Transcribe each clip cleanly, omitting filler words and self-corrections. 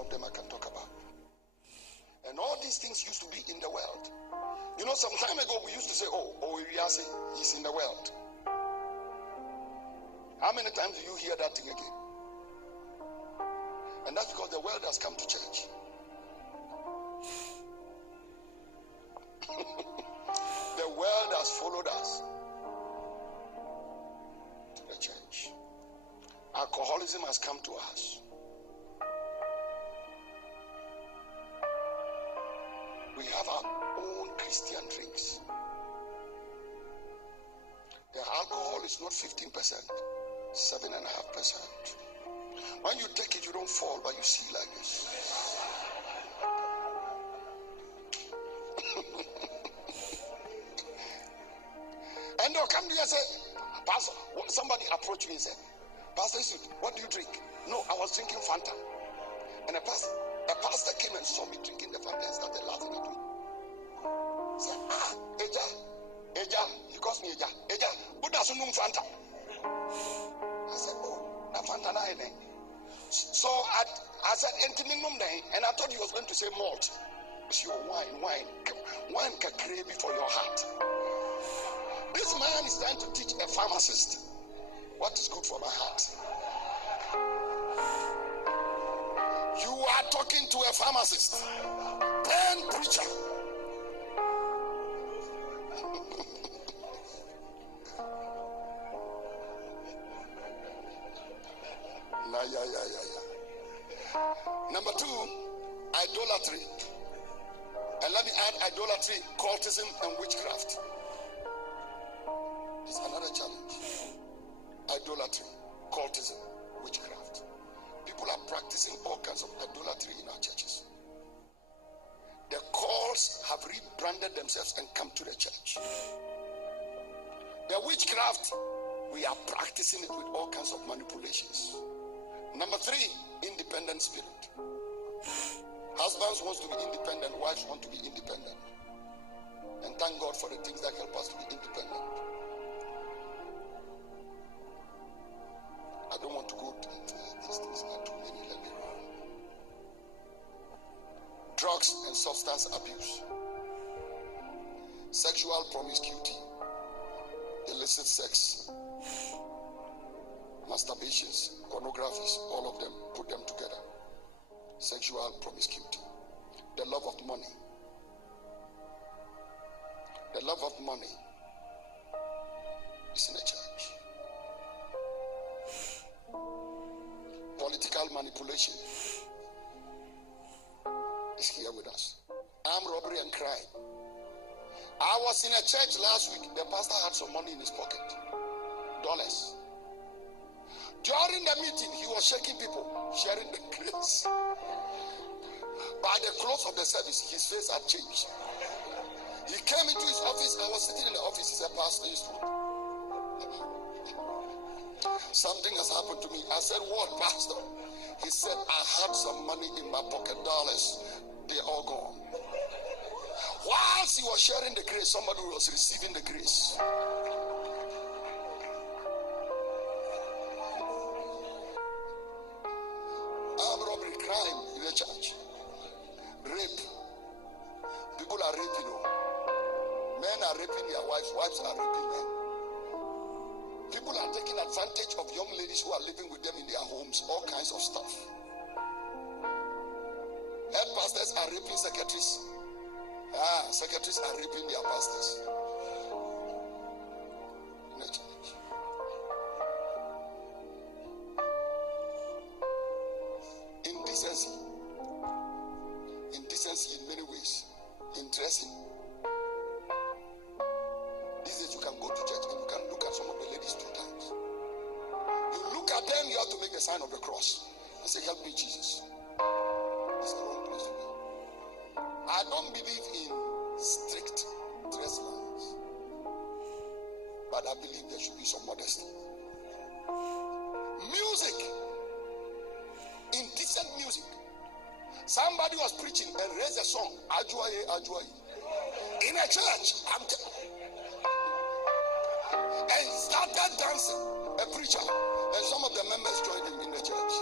of them I can talk about. And all these things used to be in the world. You know, some time ago we used to say, he's in the world. How many times do you hear that thing again? And that's because the world has come to church. The world has followed us to the church. Alcoholism has come to us. We have our own Christian drinks. The alcohol is not 15%, 7.5%. When you take it, you don't fall, but you see like this. And they'll come to you and say, Pastor, somebody approached me and said, Pastor, what do you drink? No, I was drinking Fanta. And a pastor came and saw me drinking the Fanta and started laughing at me. He said, Eja, he calls me Eja. Eja, who doesn't know Fanta? I said, that Fanta na. So I said, and I thought he was going to say malt. It's your wine can create before your heart. This man is trying to teach a pharmacist what is good for my heart. You are talking to a pharmacist, pen preacher. Number 2, idolatry. And let me add idolatry, cultism, and witchcraft. It's another challenge. Idolatry, cultism, witchcraft. People are practicing all kinds of idolatry in our churches. The cults have rebranded themselves and come to the church. The witchcraft, we are practicing it with all kinds of manipulations. Number 3, independent spirit. Husbands want to be independent, wives want to be independent. And thank God for the things that help us to be independent. I don't want to go into these things, not too many, let me run. Drugs and substance abuse, sexual promiscuity, illicit sex, masturbations, pornographies, all of them, put them together. Sexual promiscuity, the love of money. The love of money is in the church. Political manipulation is here with us. Armed robbery and crime. I was in a church last week. The pastor had some money in his pocket, dollars. During the meeting, he was shaking people, sharing the grace. By the close of the service, his face had changed. He came into his office. I was sitting in the office. He said, Pastor Eastwood, something has happened to me. I said, what, Pastor? He said, I had some money in my pocket, dollars. They're all gone. Whilst he was sharing the grace, somebody was receiving the grace. Armed robbery, crime in the church. Rape. People are raping. Men are raping their wives. Wives are raping men. People are taking advantage of young ladies who are living with them in their homes. All kinds of stuff. Head pastors are raping secretaries. Secretaries are raping their pastors. In the church. Indecency. Indecency in many ways. In dressing. These days you can go to church and you can look at some of the ladies 2 times. You look at them, you have to make the sign of the cross and say, help me, Jesus. It's the wrong place to be. I don't believe in strict dress lines, but I believe there should be some modesty. Music. Indecent music. Somebody was preaching and raised a song, Ajuaye, Ajuaye, in a church, and started dancing, a preacher, and some of the members joined him in the church.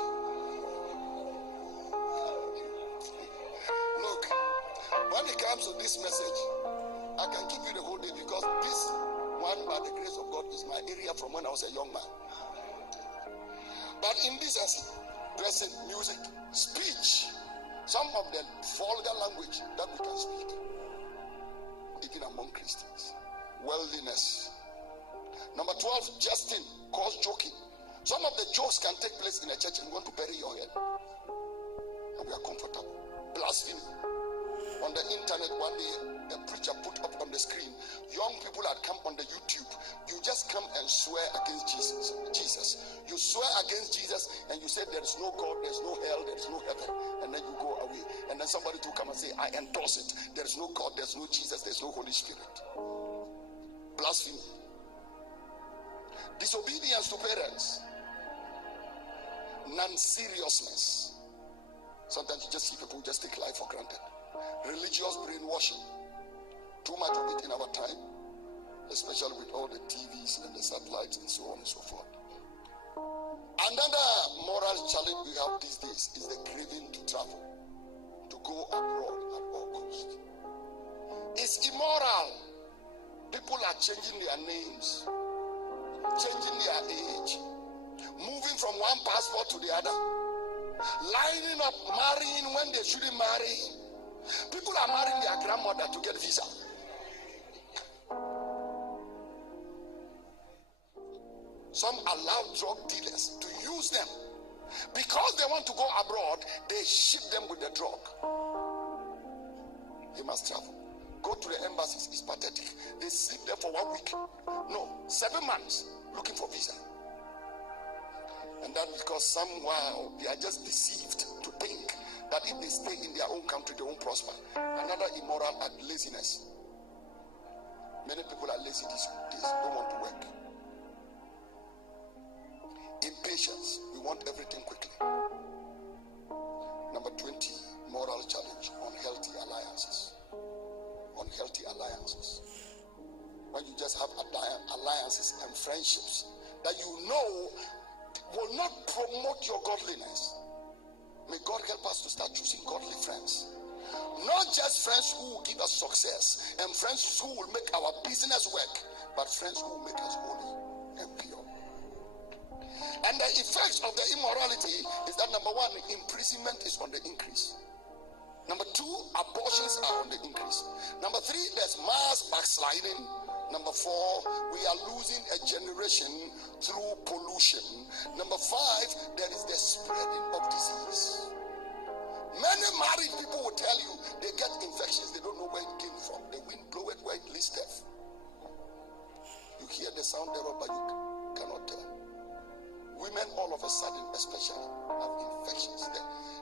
comes to this message, I can keep you the whole day, because this one, by the grace of God, is my area from when I was a young man. But in this essence, dressing, music, speech, some of the vulgar language that we can speak, even among Christians. Worldliness. Number 12, jesting, cause joking. Some of the jokes can take place in a church and want to bury your head. And we are comfortable. Blasphemy. On the internet one day, a preacher put up on the screen, young people had come on the YouTube. You just come and swear against Jesus. You swear against Jesus and you say there is no God, there is no hell, there is no heaven. And then you go away. And then somebody will come and say, I endorse it. There is no God, there is no Jesus, there is no Holy Spirit. Blasphemy. Disobedience to parents. Non-seriousness. Sometimes you just see people who just take life for granted. Religious brainwashing. Too much of it in our time, especially with all the TVs and the satellites and so on and so forth. Another moral challenge we have these days is the craving to travel, to go abroad at all costs. It's immoral. People are changing their names, changing their age, moving from one passport to the other, lining up, marrying when they shouldn't marry. People are marrying their grandmother to get visa. Some allow drug dealers to use them. Because they want to go abroad, they ship them with the drug. They must travel. Go to the embassies. It's pathetic. They sleep there for 1 week. No, 7 months looking for visa. And that's because somehow they are just deceived to think that if they stay in their own country, they won't prosper. Another immoral act, laziness. Many people are lazy these days, don't want to work. Impatience, we want everything quickly. Number 20, moral challenge, unhealthy alliances. Unhealthy alliances. When you just have alliances and friendships that you know will not promote your godliness. May God help us to start choosing godly friends. Not just friends who will give us success and friends who will make our business work, but friends who will make us holy and pure. And the effects of the immorality is that number 1, imprisonment is on the increase. Number 2, abortions are on the increase. Number 3, there's mass backsliding. Number 4, we are losing a generation through pollution. Number 5, there is the spreading of disease. Many married people will tell you they get infections, they don't know where it came from. The wind blow it where it listeth. You hear the sound thereof, but you cannot tell. Women all of a sudden especially have infections.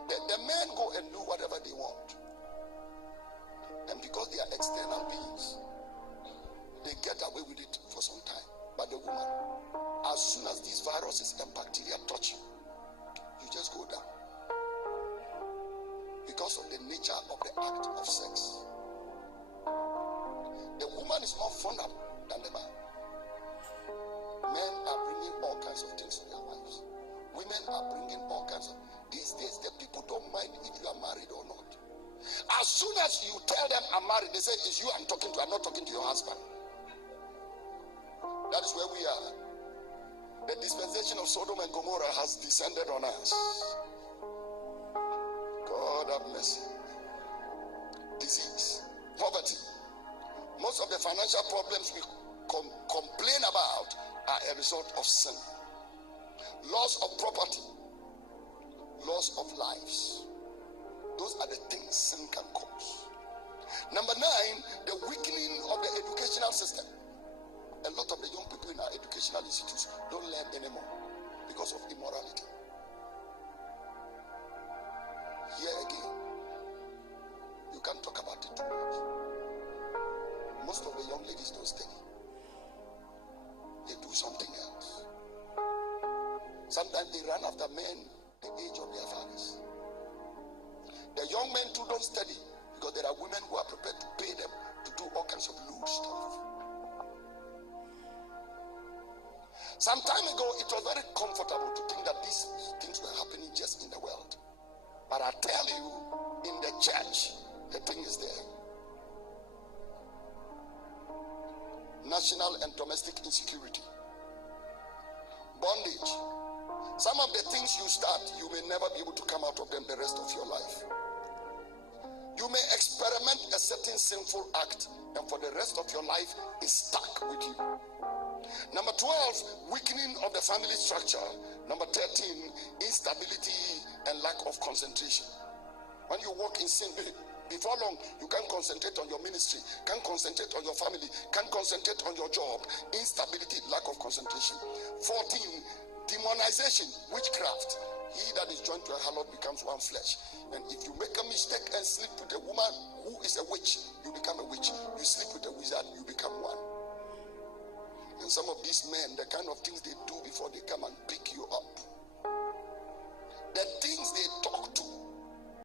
The men go and do whatever they want. And because they are external beings, they get away with it for some time. But the woman, as soon as these viruses and bacteria touch you, you just go down. Because of the nature of the act of sex. The woman is more vulnerable than the man. Men are bringing all kinds of things to their wives. Women are bringing all kinds of... These days, the people don't mind if you are married or not. As soon as you tell them I'm married, they say, it's you I'm talking to, I'm not talking to your husband. That is where we are. The dispensation of Sodom and Gomorrah has descended on us. God have mercy. Disease, poverty. Most of the financial problems we complain about are a result of sin. Loss of property, loss of lives. Those are the things sin can cause. Number 9, the weakening of the educational system. A lot of the young people in our educational institutes don't learn anymore because of immorality. Here again, you can't talk about it too much. Most of the young ladies don't study. They do something else. Sometimes they run after men the age of their fathers. The young men too don't study because there are women who are prepared to pay them to do all kinds of lewd stuff. Some time ago, it was very comfortable to think that these things were happening just in the world. But I tell you, in the church, the thing is there. national and domestic insecurity, bondage. Some of the things you start, you may never be able to come out of them the rest of your life. You may experiment a certain sinful act, and for the rest of your life is stuck with you. Number 12, weakening of the family structure. Number 13, instability and lack of concentration. When you walk in sin, before long, you can't concentrate on your ministry, can't concentrate on your family, can't concentrate on your job. Instability, lack of concentration. 14, demonization, witchcraft. He that is joined to a harlot becomes one flesh. And if you make a mistake and sleep with a woman who is a witch, you become a witch. You sleep with a wizard, you become one. And some of these men, the kind of things they do before they come and pick you up,